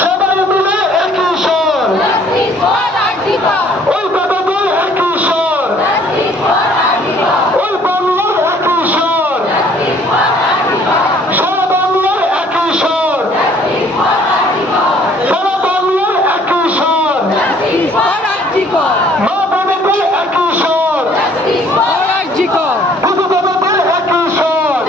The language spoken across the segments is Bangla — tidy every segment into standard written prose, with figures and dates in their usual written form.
সবাই মিলে একই স্বর, ওই বাবাদের একই স্বর, ওই বাংলার একই স্বর, সারা বাংলার একই স্বর, সারা বাংলার একই স্বর, মা বাবাদের একই স্বর, বুধু বাবাদের একই স্বর।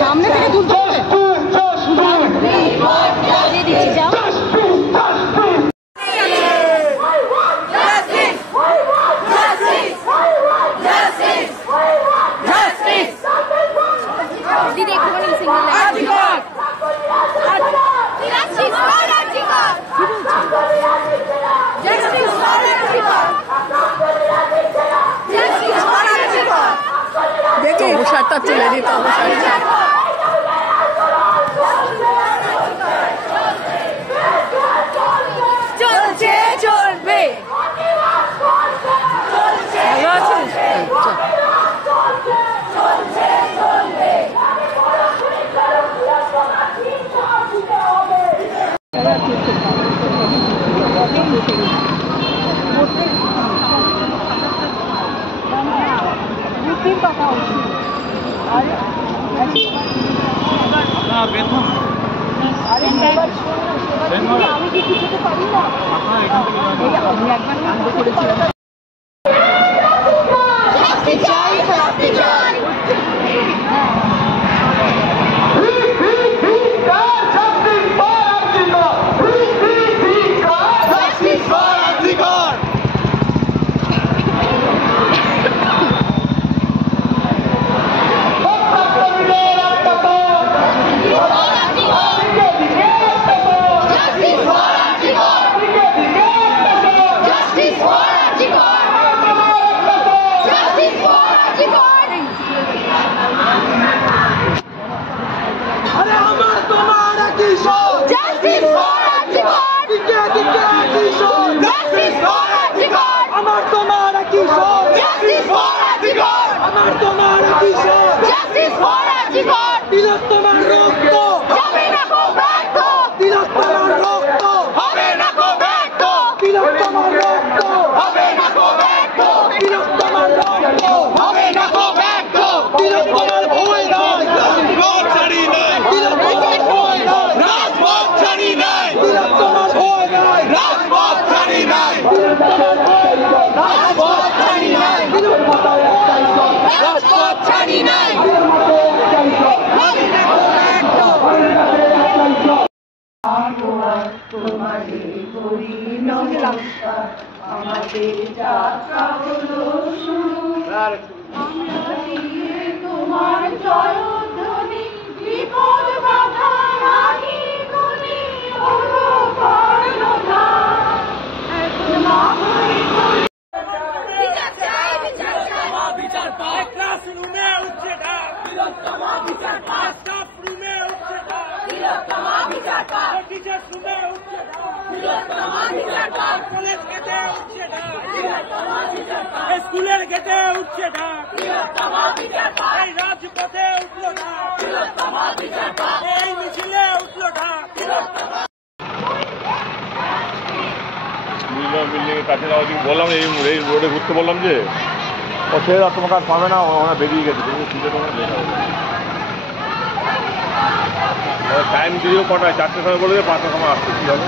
সামনে থেকে তুলতে হবে। দেখি অবসরটা তুলে দিত অবসরটা চলছে চলবে ভালো আছিস বেতন আমি কি কিছুতে পারি না আমি একবার কাণ্ড করেছিলাম Justice for Antigua! মানি নাই আমাদের যাত্রা হলো শুরু আমরা দিয়ে তোমার জয়ধ্বনি বিপদ বাধা রাখি গুণী হলো কর্ণধার এখন মাহরি করি ক্লাসরুমে উঠছে ঢাক স্টাফরুমে উঠছে ঢাক টিচার্স রুমে উঠছে ঢাক কলেজ গেটে উঠছে ঢাক স্কুলের গেটে উঠছে ঢাক এই রাজপথে উঠলো ঢাক এই মিছিলে উঠলো ঢাক বিল্ডিং এর কাছে বললাম এই রোডে ঘুরতে বললাম যে ও সে আর তোমাকে আর পাবে না, ওরা বেরিয়ে গেছে, তুমি সিটে তোমার লেখা হবে টাইম দিয়েও কটায় 4টের সময় বলে 5টার সময় আসছে, কী হবে?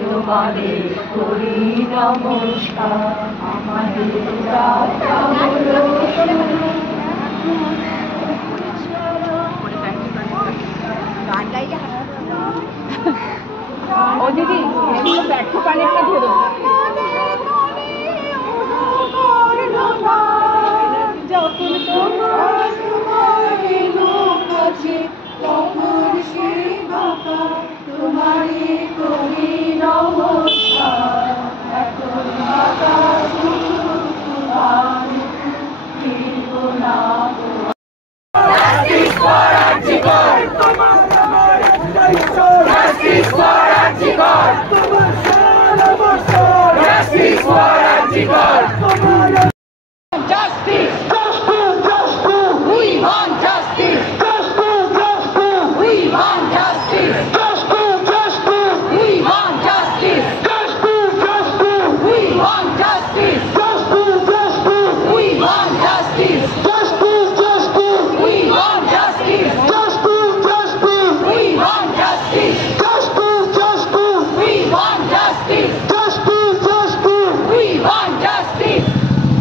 তোমাদের করি নমস্কার আমাদের যাত্রা হলো শুরু ও দিদি ব্যর্থ কানেরটা ধরো যখন তোমার সময় লোক আছে তখন সে বাবা তোমারই করি নমস্কার এখন বাবা Justice! We want justice! We want justice! We want justice! We want justice! We want justice! We want justice! We want justice! We want justice! We want justice!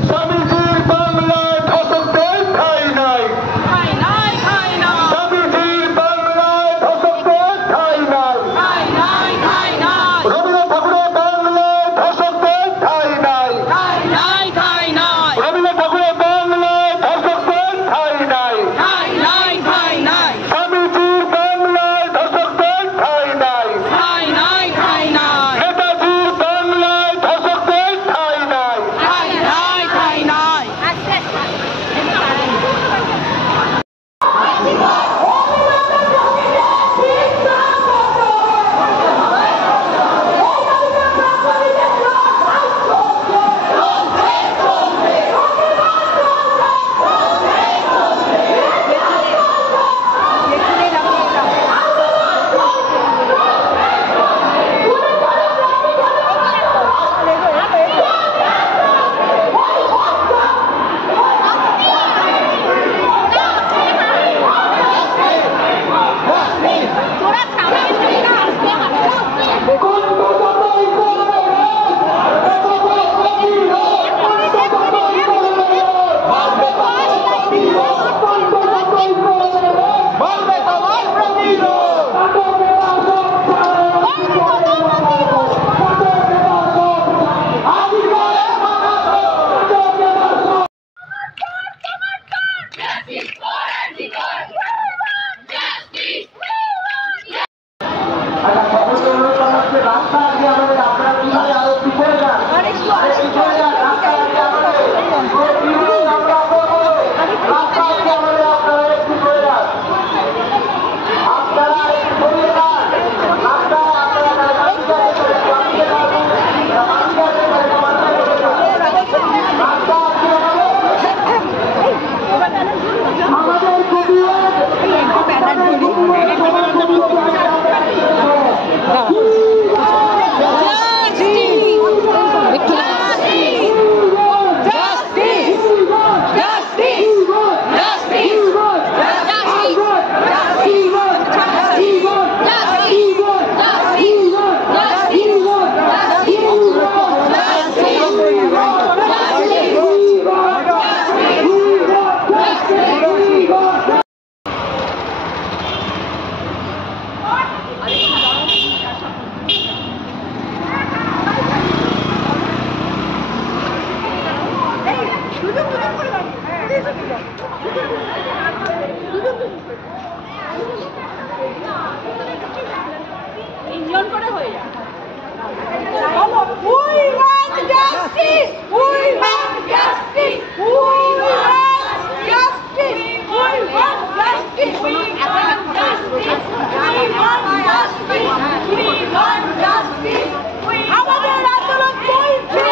স্বামীজির বাংলায় ধর্ষকদের ঠাঁই নাই। ঠাঁই নাই, ঠাঁই নাই। স্বামীজির বাংলায় ধর্ষকদের ঠাঁই নাই। ঠাঁই নাই, ঠাঁই নাই। রবীন্দ্রনাথ ঠাকুরের বাংলায় ধর্ষকদের ঠাঁই নাই। ঠাঁই নাই, ঠাঁই নাই। রবীন্দ্রনাথ ঠাকুরের বাংলায় ধর্ষকদের ঠাঁই নাই। ঠাঁই নাই, ঠাঁই নাই। স্বামীজির বাংলায় ধর্ষকদের ঠাঁই নাই। ঠাঁই নাই, ঠাঁই নাই। নেতাজির বাংলায় ধর্ষকদের ঠাঁই নাই। ঠাঁই নাই, ঠাঁই নাই। ইঞ্জন করে হয়ে যায়। We want justice! We want justice! We want justice! We want justice! We want justice! We want justice! We want justice! আমাদের আন্দোলন চলছে!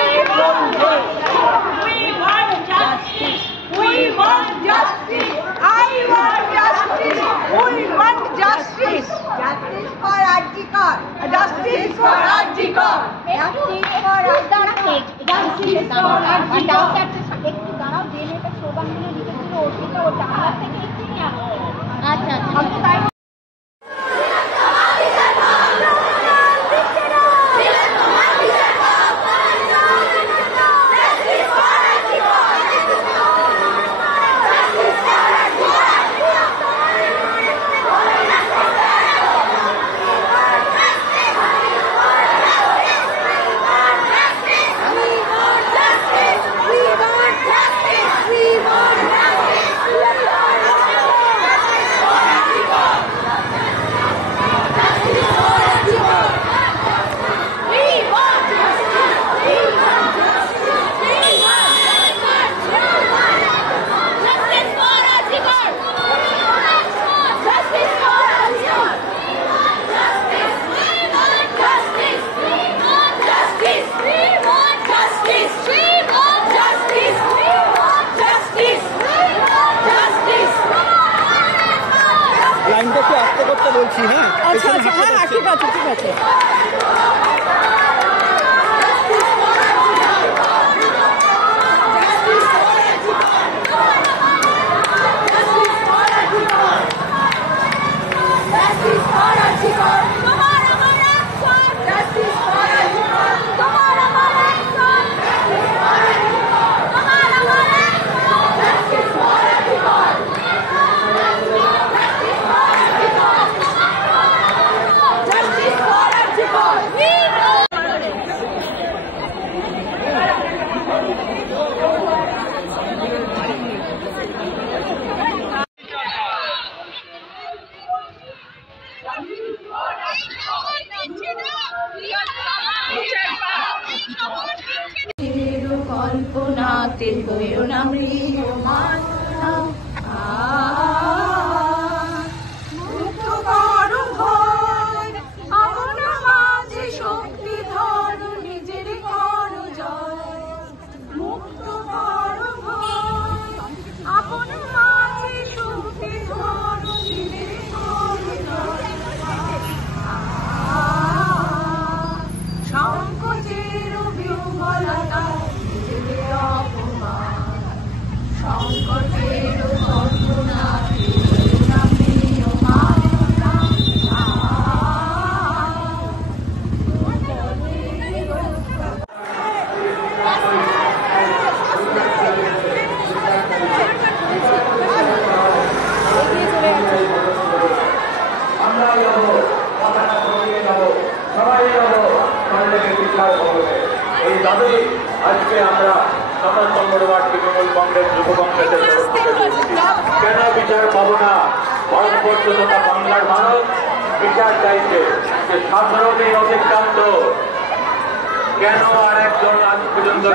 We want justice! We want justice! I want justice! We want justice! Justice for Arjikar! Justice for Arjikar! Justice for Arjikar! Justice for Arjikar! একটু দাঁড়াও, যে মেয়েটা স্লোগানগুলো লিখেছিল ওটা ওটা আমার থেকে একটু নিয়ে আসো। আচ্ছা আচ্ছা। রাখছি। হ্যাঁ, আচ্ছা আচ্ছা, হ্যাঁ হ্যাঁ, ঠিক আছে ঠিক আছে। কল্পনাতে হয়েও না মৃহমান মুক্ত করো ভয় আপন মাঝে শক্তি ধরো নিজের করো জয় মুক্ত করো ভয় আপন মাঝে শক্তি ধরো নিজের করো জয় সংকোচের বিহ্বলতা সংকটের কল্পনা এই দাবি আজকে আমরা সমাজ সংগঠন তৃণমূল কংগ্রেস যুব কংগ্রেসের তরফ থেকে কেন বিচার পাবো না? ভারতবর্ষ তথা বাংলার মানুষ বিচার চাইছে যে 17টি অতিক্রান্ত কেন আর একজন আজ পর্যন্ত